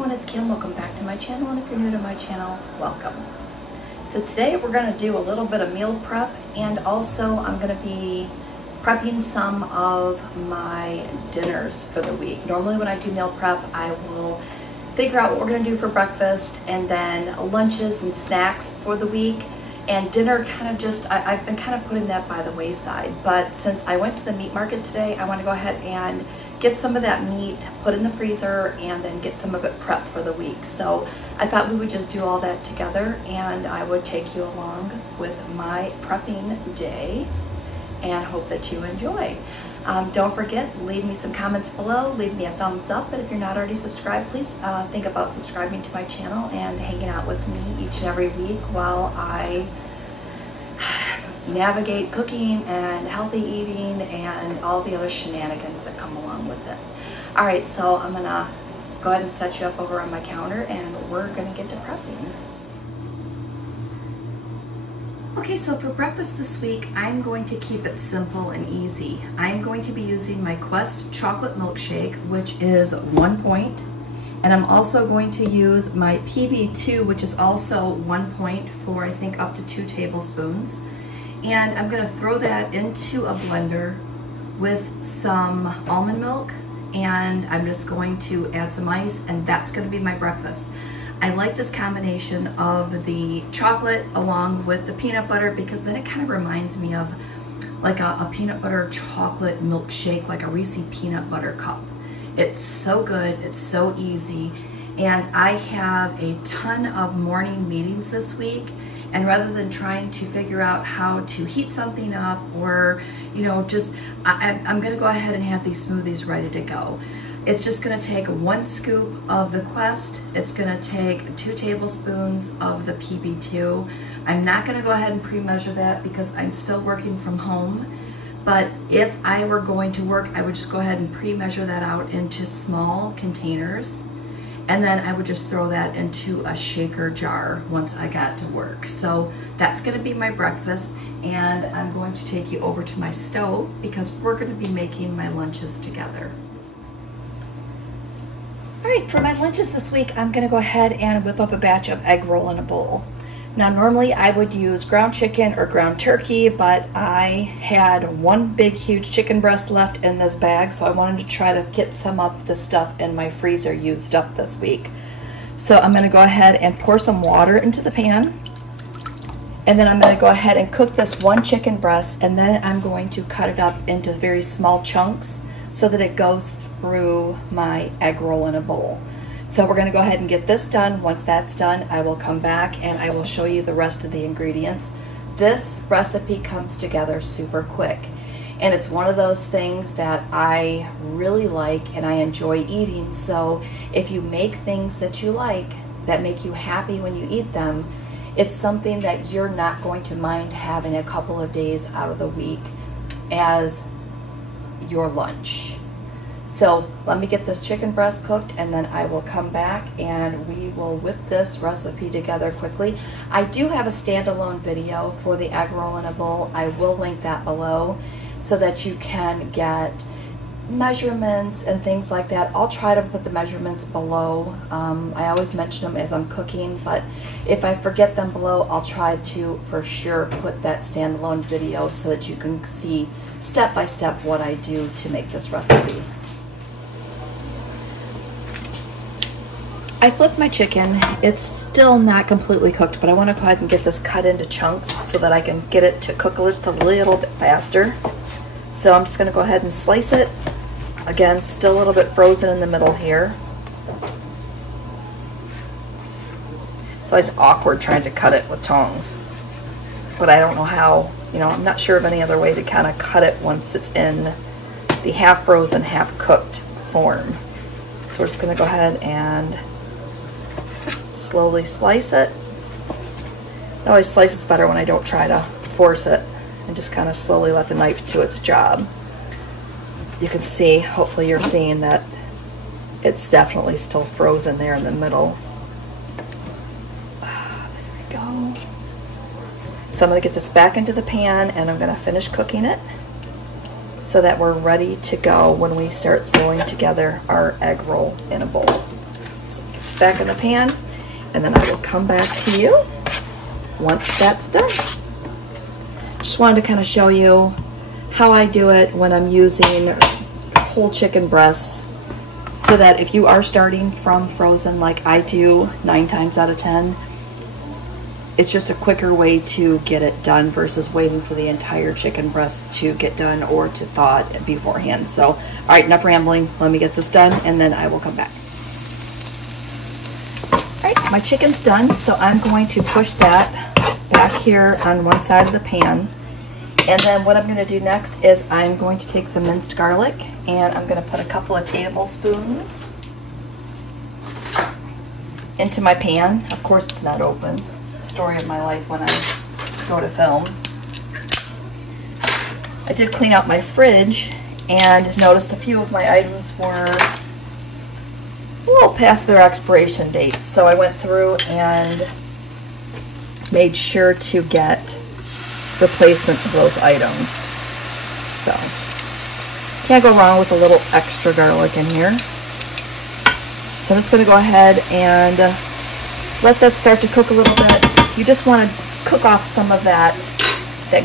everyone, it's Kim. Welcome back to my channel, and if you're new to my channel, welcome. So today we're going to do a little bit of meal prep, and also I'm going to be prepping some of my dinners for the week. Normally when I do meal prep, I will figure out what we're going to do for breakfast and then lunches and snacks for the week. And dinner kind of just, I've been kind of putting that by the wayside. But since I went to the meat market today, I want to go ahead and get some of that meat, put in the freezer, and then get some of it prepped for the week. So I thought we would just do all that together, and I would take you along with my prepping day and hope that you enjoy. Don't forget, leave me some comments below, leave me a thumbs up, and if you're not already subscribed, please think about subscribing to my channel and hanging out with me each and every week while I navigate cooking and healthy eating and all the other shenanigans that come along with it. All right, so I'm gonna go ahead and set you up over on my counter, and we're gonna get to prepping. Okay, so for breakfast this week, I'm going to keep it simple and easy. I'm going to be using my Quest chocolate milkshake, which is 1 point, and I'm also going to use my PB2, which is also 1 point, for I think up to 2 tablespoons. And I'm gonna throw that into a blender with some almond milk, and I'm just going to add some ice, and that's gonna be my breakfast. I like this combination of the chocolate along with the peanut butter, because then it kind of reminds me of like a peanut butter chocolate milkshake, like a Reese's peanut butter cup. It's so good, it's so easy, and I have a ton of morning meetings this week, and rather than trying to figure out how to heat something up or, you know, just, I'm gonna go ahead and have these smoothies ready to go. It's just gonna take 1 scoop of the Quest. It's gonna take 2 tablespoons of the PB2. I'm not gonna go ahead and pre-measure that because I'm still working from home. But if I were going to work, I would just go ahead and pre-measure that out into small containers. And then I would just throw that into a shaker jar once I got to work. So that's gonna be my breakfast, and I'm going to take you over to my stove because we're gonna be making my lunches together. All right, for my lunches this week, I'm gonna go ahead and whip up a batch of egg roll in a bowl. Now, normally I would use ground chicken or ground turkey, but I had 1 big, huge chicken breast left in this bag, so I wanted to try to get some of the stuff in my freezer used up this week. So I'm gonna go ahead and pour some water into the pan, and then I'm gonna go ahead and cook this 1 chicken breast, and then I'm going to cut it up into very small chunks so that it goes through my egg roll in a bowl. So we're gonna go ahead and get this done. Once that's done, I will come back and I will show you the rest of the ingredients. This recipe comes together super quick, and it's one of those things that I really like and I enjoy eating. So if you make things that you like, that make you happy when you eat them, it's something that you're not going to mind having a couple of days out of the week as your lunch. So let me get this chicken breast cooked, and then I will come back and we will whip this recipe together quickly. I do have a standalone video for the egg roll in a bowl. I will link that below so that you can get measurements and things like that. I'll try to put the measurements below. I always mention them as I'm cooking, but if I forget them below, I'll try to for sure put that standalone video so that you can see step by step what I do to make this recipe. I flipped my chicken. It's still not completely cooked, but I want to go ahead and get this cut into chunks so that I can get it to cook just a little bit faster. So I'm just going to go ahead and slice it. Again, still a little bit frozen in the middle here. It's always awkward trying to cut it with tongs, but I don't know how, you know, I'm not sure of any other way to kind of cut it once it's in the half frozen, half cooked form. So we're just going to go ahead and slowly slice it. It always slices better when I don't try to force it and just kind of slowly let the knife do its job. You can see, hopefully you're seeing that it's definitely still frozen there in the middle. There we go. So I'm going to get this back into the pan and I'm going to finish cooking it so that we're ready to go when we start throwing together our egg roll in a bowl. So get back in the pan, and then I will come back to you once that's done. Just wanted to kind of show you how I do it when I'm using whole chicken breasts, so that if you are starting from frozen like I do 9 times out of 10, it's just a quicker way to get it done versus waiting for the entire chicken breast to get done or to thaw it beforehand. So, all right, enough rambling. Let me get this done and then I will come back. All right, my chicken's done, so I'm going to push that back here on one side of the pan. And then what I'm going to do next is I'm going to take some minced garlic and I'm going to put a couple of tablespoons into my pan. Of course it's not open. Story of my life when I go to film. I did clean out my fridge and noticed a few of my items were a little past their expiration date. So I went through and made sure to get replacements of those items. So can't go wrong with a little extra garlic in here. So I'm just going to go ahead and let that start to cook a little bit. You just want to cook off some of that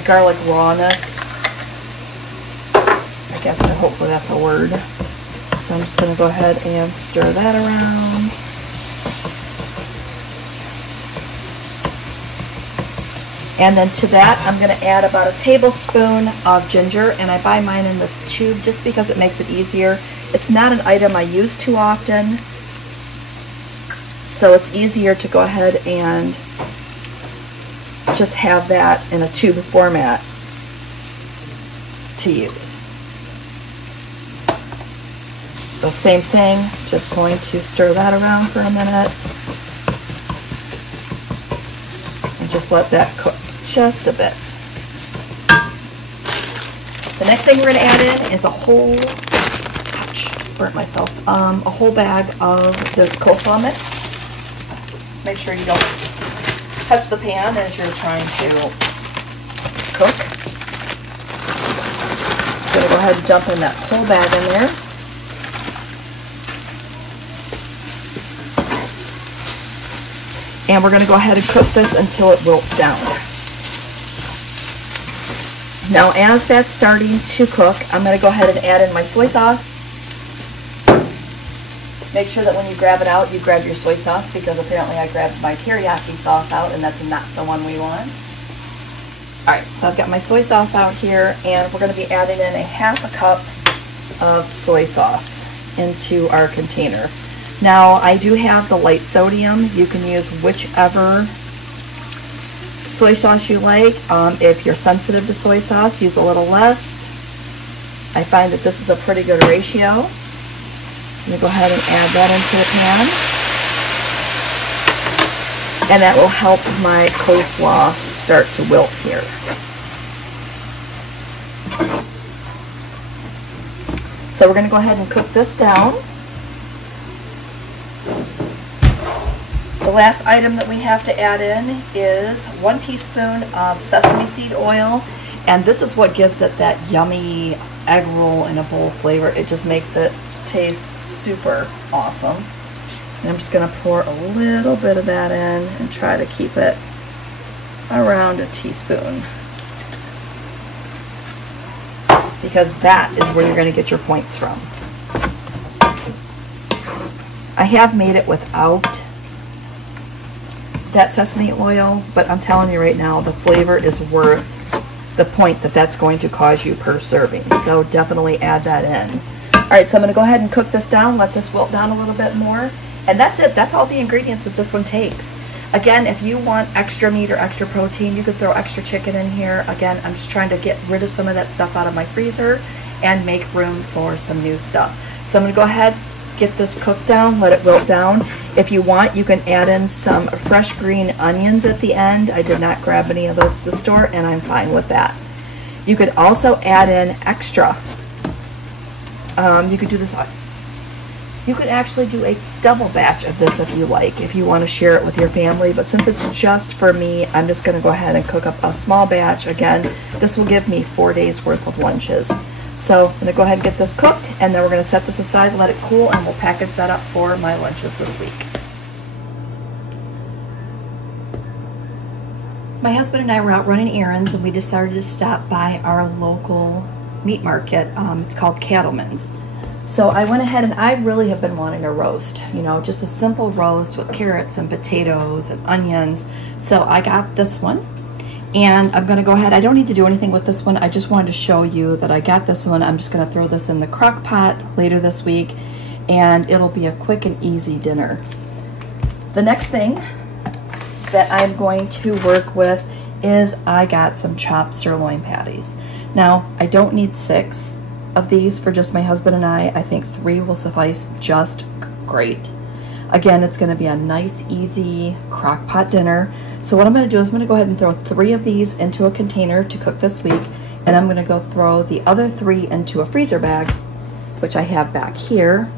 garlic rawness. I guess hopefully that's a word. So I'm just going to go ahead and stir that around. And then to that, I'm going to add about a tablespoon of ginger, and I buy mine in this tube just because it makes it easier. It's not an item I use too often, so it's easier to go ahead and just have that in a tube format to use. So same thing, just going to stir that around for a minute and just let that cook just a bit. The next thing we're going to add in is a whole, burnt myself, a whole bag of this coleslaw mix. Make sure you don't touch the pan as you're trying to cook. Just going to go ahead and dump in that whole bag in there. And we're going to go ahead and cook this until it wilts down. Now as that's starting to cook, I'm going to go ahead and add in my soy sauce. Make sure that when you grab it out, you grab your soy sauce, because apparently I grabbed my teriyaki sauce out and that's not the one we want. Alright, so I've got my soy sauce out here, and we're going to be adding in a half a cup of soy sauce into our container. Now I do have the light sodium. You can use whichever soy sauce you like. If you're sensitive to soy sauce, use a little less. I find that this is a pretty good ratio. So I'm going to go ahead and add that into the pan. And that will help my coleslaw start to wilt here. So we're going to go ahead and cook this down. The last item that we have to add in is 1 teaspoon of sesame seed oil, and this is what gives it that yummy egg roll in a bowl flavor. It just makes it taste super awesome. And I'm just going to pour a little bit of that in and try to keep it around a teaspoon, because that is where you're going to get your points from. I have made it without that sesame oil, but I'm telling you right now, the flavor is worth the point that that's going to cause you per serving. So definitely add that in. All right, so I'm going to go ahead and cook this down, let this wilt down a little bit more, and that's it. That's all the ingredients that this one takes. Again, if you want extra meat or extra protein, you could throw extra chicken in here. Again, I'm just trying to get rid of some of that stuff out of my freezer and make room for some new stuff. So I'm going to go ahead, get this cooked down, let it wilt down. If you want, you can add in some fresh green onions at the end. I did not grab any of those at the store, and I'm fine with that. You could also add in extra. You could do this. You could actually do a double batch of this if you like, if you want to share it with your family. But since it's just for me, I'm just going to go ahead and cook up a small batch. Again, this will give me 4 days worth of lunches. So I'm going to go ahead and get this cooked, and then we're going to set this aside, let it cool, and we'll package that up for my lunches this week. My husband and I were out running errands and we decided to stop by our local meat market. It's called Cattleman's. So I went ahead and I really have been wanting a roast, you know, just a simple roast with carrots and potatoes and onions. So I got this one and I'm gonna go ahead. I don't need to do anything with this one. I just wanted to show you that I got this one. I'm just gonna throw this in the crock pot later this week and it'll be a quick and easy dinner. The next thing that I'm going to work with is I got some chopped sirloin patties. Now, I don't need 6 of these for just my husband and I think 3 will suffice just great. Again, it's gonna be a nice, easy crock pot dinner. So what I'm gonna do is I'm gonna go ahead and throw 3 of these into a container to cook this week, and I'm gonna go throw the other 3 into a freezer bag, which I have back here,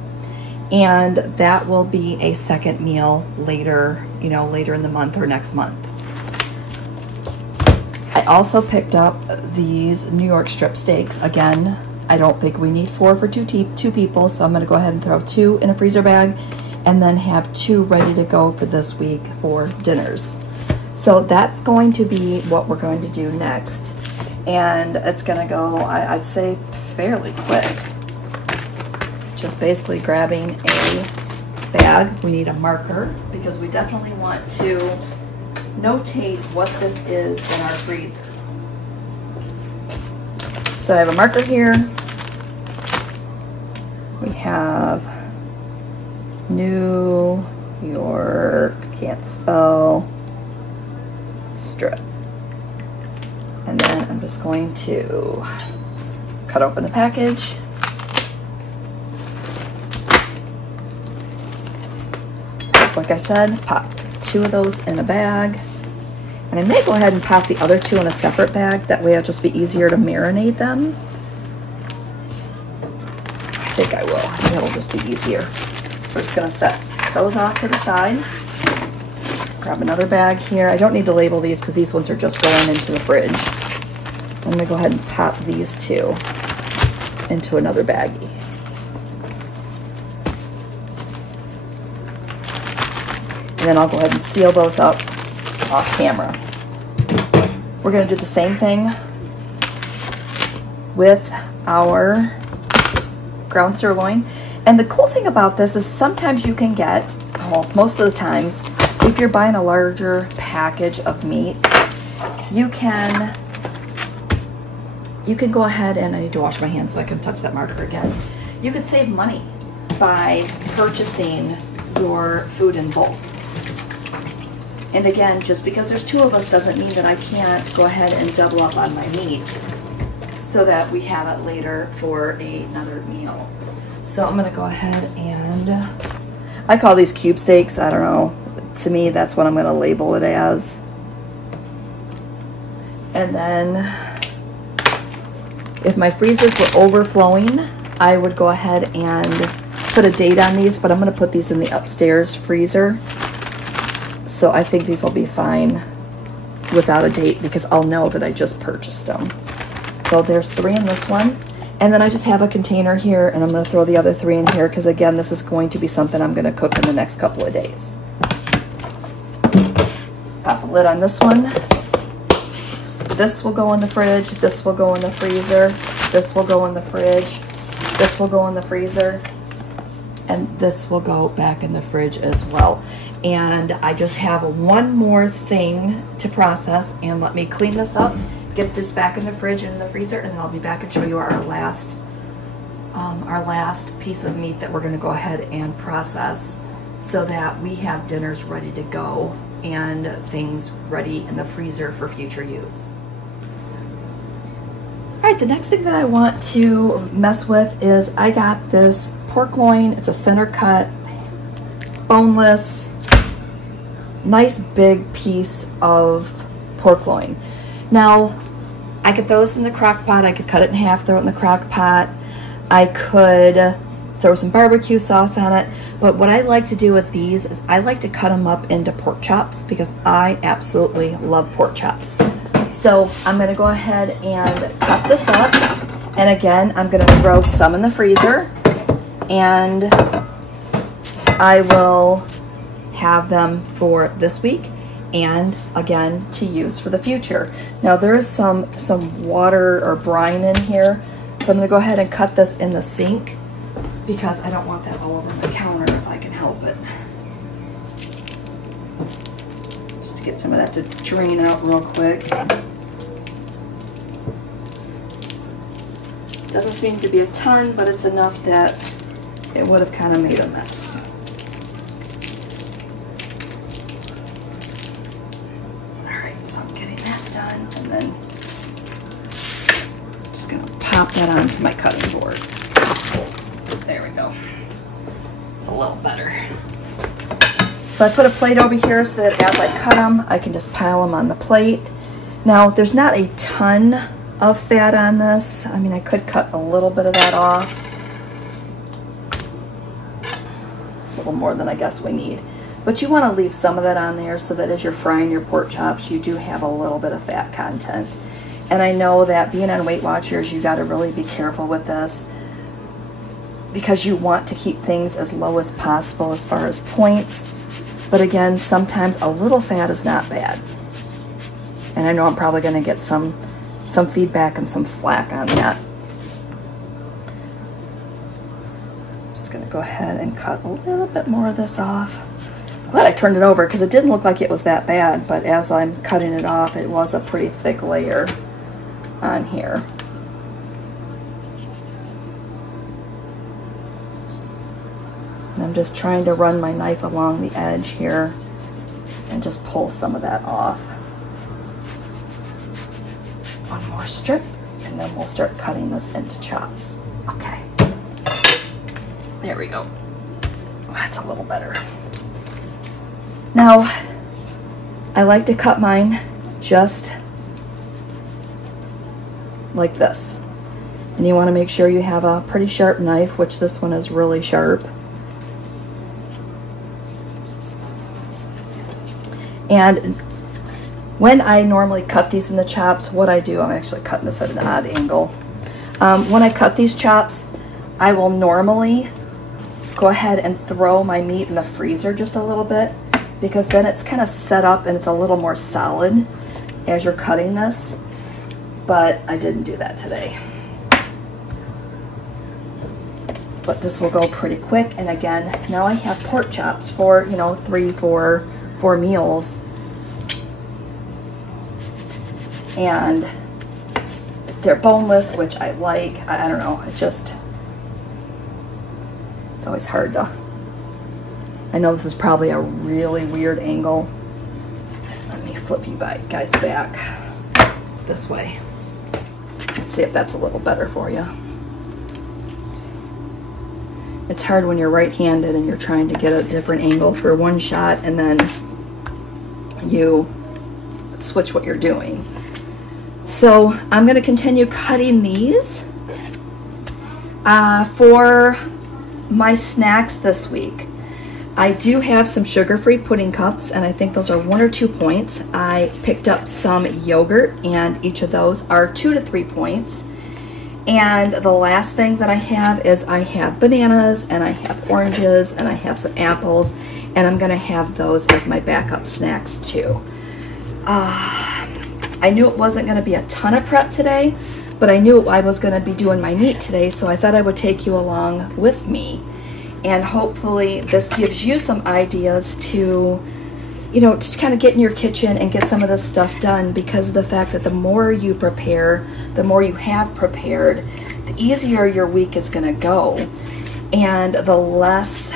and that will be a second meal later, you know, later in the month or next month. I also picked up these New York strip steaks. Again, I don't think we need 4 for two people, so I'm gonna go ahead and throw 2 in a freezer bag and then have 2 ready to go for this week for dinners. So that's going to be what we're going to do next. And it's gonna go, I'd say, fairly quick. Just basically grabbing a bag. We need a marker because we definitely want to notate what this is in our freezer. So I have a marker here. We have New York, can't spell, strip. And then I'm just going to cut open the package. Just like I said, pop 2 of those in a bag. And I may go ahead and pop the other 2 in a separate bag. That way it'll just be easier to marinate them. I think I will. I think it'll just be easier. We're just gonna set those off to the side. Grab another bag here. I don't need to label these because these ones are just going into the fridge. I'm gonna go ahead and pop these 2 into another baggie. And then I'll go ahead and seal those up off camera. We're gonna do the same thing with our ground sirloin. And the cool thing about this is sometimes you can get, well, most of the times, if you're buying a larger package of meat, you can go ahead and, I need to wash my hands so I can touch that marker again. You could save money by purchasing your food in bulk. And again, just because there's 2 of us doesn't mean that I can't go ahead and double up on my meat so that we have it later for another meal. So I'm gonna go ahead and, I call these cube steaks, I don't know. To me, that's what I'm gonna label it as. And then, if my freezers were overflowing, I would go ahead and put a date on these, but I'm gonna put these in the upstairs freezer. So I think these will be fine without a date because I'll know that I just purchased them. So there's 3 in this one. And then I just have a container here and I'm gonna throw the other 3 in here because again, this is going to be something I'm gonna cook in the next couple of days. Pop the lid on this one. This will go in the fridge, this will go in the freezer, this will go in the fridge, this will go in the freezer, and this will go back in the fridge as well. And I just have one more thing to process, and let me clean this up, get this back in the fridge and in the freezer, and then I'll be back and show you our last piece of meat that we're gonna go ahead and process so that we have dinners ready to go and things ready in the freezer for future use. All right, the next thing that I want to mess with is I got this pork loin. It's a center cut, boneless, nice big piece of pork loin. Now, I could throw this in the crock pot. I could cut it in half, throw it in the crock pot. I could throw some barbecue sauce on it. But what I like to do with these is I like to cut them up into pork chops because I absolutely love pork chops. So I'm gonna go ahead and cut this up. And again, I'm gonna throw some in the freezer and I will have them for this week. and again to use for the future. Now there is some water or brine in here, so I'm gonna go ahead and cut this in the sink because I don't want that all over my counter if I can help it. Just to get some of that to drain out real quick. Doesn't seem to be a ton, but it's enough that it would have kind of made a mess. Alright, so I'm getting that done, and then I'm just going to pop that onto my cutting board. There we go. It's a little better. So I put a plate over here so that as I cut them, I can just pile them on the plate. Now, there's not a ton of fat on this. I mean, I could cut a little bit of that off. A little more than I guess we need. But you want to leave some of that on there so that as you're frying your pork chops, you do have a little bit of fat content. And I know that being on Weight Watchers, you got to really be careful with this because you want to keep things as low as possible as far as points. But again, sometimes a little fat is not bad. And I know I'm probably going to get some feedback and some flack on that. I'm just going to go ahead and cut a little bit more of this off. Glad I turned it over because it didn't look like it was that bad, but as I'm cutting it off, it was a pretty thick layer on here. And I'm just trying to run my knife along the edge here and just pull some of that off. One more strip, and then we'll start cutting this into chops. Okay. There we go. That's a little better. Now, I like to cut mine just like this. And you want to make sure you have a pretty sharp knife, which this one is really sharp. And when I normally cut these in the chops, what I do, I'm actually cutting this at an odd angle. When I cut these chops, I will normally go ahead and throw my meat in the freezer just a little bit because then it's kind of set up and it's a little more solid as you're cutting this. But I didn't do that today. But this will go pretty quick. And again, now I have pork chops for, you know, 4 meals. And they're boneless, which I like. I don't know, it's always hard to, I know this is probably a really weird angle. Let me flip you guys back this way. Let's see if that's a little better for you. It's hard when you're right-handed and you're trying to get a different angle for one shot and then you switch what you're doing. So I'm going to continue cutting these for my snacks this week. I do have some sugar-free pudding cups, and I think those are 1 or 2 points. I picked up some yogurt, and each of those are 2 to 3 points. And the last thing that I have is I have bananas, and I have oranges, and I have some apples, and I'm going to have those as my backup snacks too. I knew it wasn't going to be a ton of prep today, but I knew I was going to be doing my meat today, so I thought I would take you along with me. And hopefully this gives you some ideas to, you know, to kind of get in your kitchen and get some of this stuff done, because of the fact that the more you prepare, the more you have prepared, the easier your week is going to go. And the less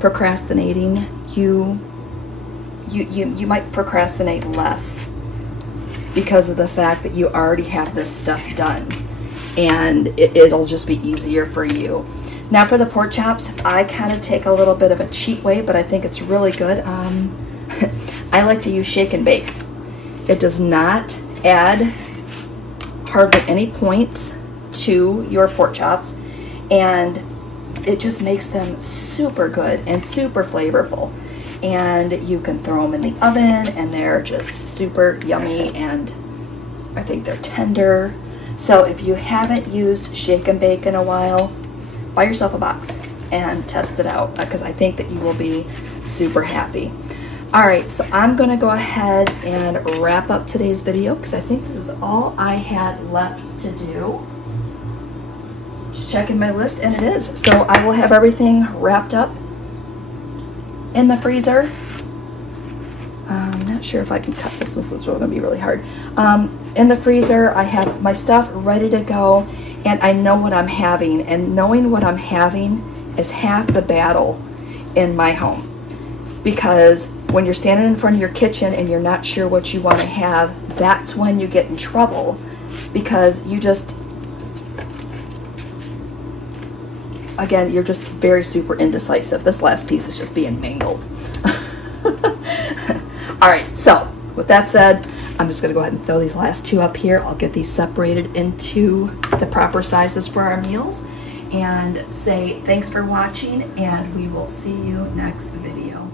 procrastinating you might procrastinate less, because of the fact that you already have this stuff done, and it'll just be easier for you. Now for the pork chops, I kind of take a little bit of a cheat way, but I think it's really good. I like to use shake and bake. It does not add hardly any points to your pork chops, and it just makes them super good and super flavorful. And you can throw them in the oven and they're just super yummy, and I think they're tender. So if you haven't used shake and bake in a while, buy yourself a box and test it out, because I think that you will be super happy. All right, so I'm gonna go ahead and wrap up today's video because I think this is all I had left to do. Just checking my list, and it is. So I will have everything wrapped up in the freezer. I'm not sure if I can cut this one, so it's really gonna be really hard. In the freezer, I have my stuff ready to go, and I know what I'm having, and knowing what I'm having is half the battle in my home. Because when you're standing in front of your kitchen and you're not sure what you want to have, that's when you get in trouble, because you just, again, you're just very super indecisive. This last piece is just being mangled. All right, so with that said, I'm just gonna go ahead and throw these last two up here. I'll get these separated into the proper sizes for our meals and say thanks for watching, and we will see you next video.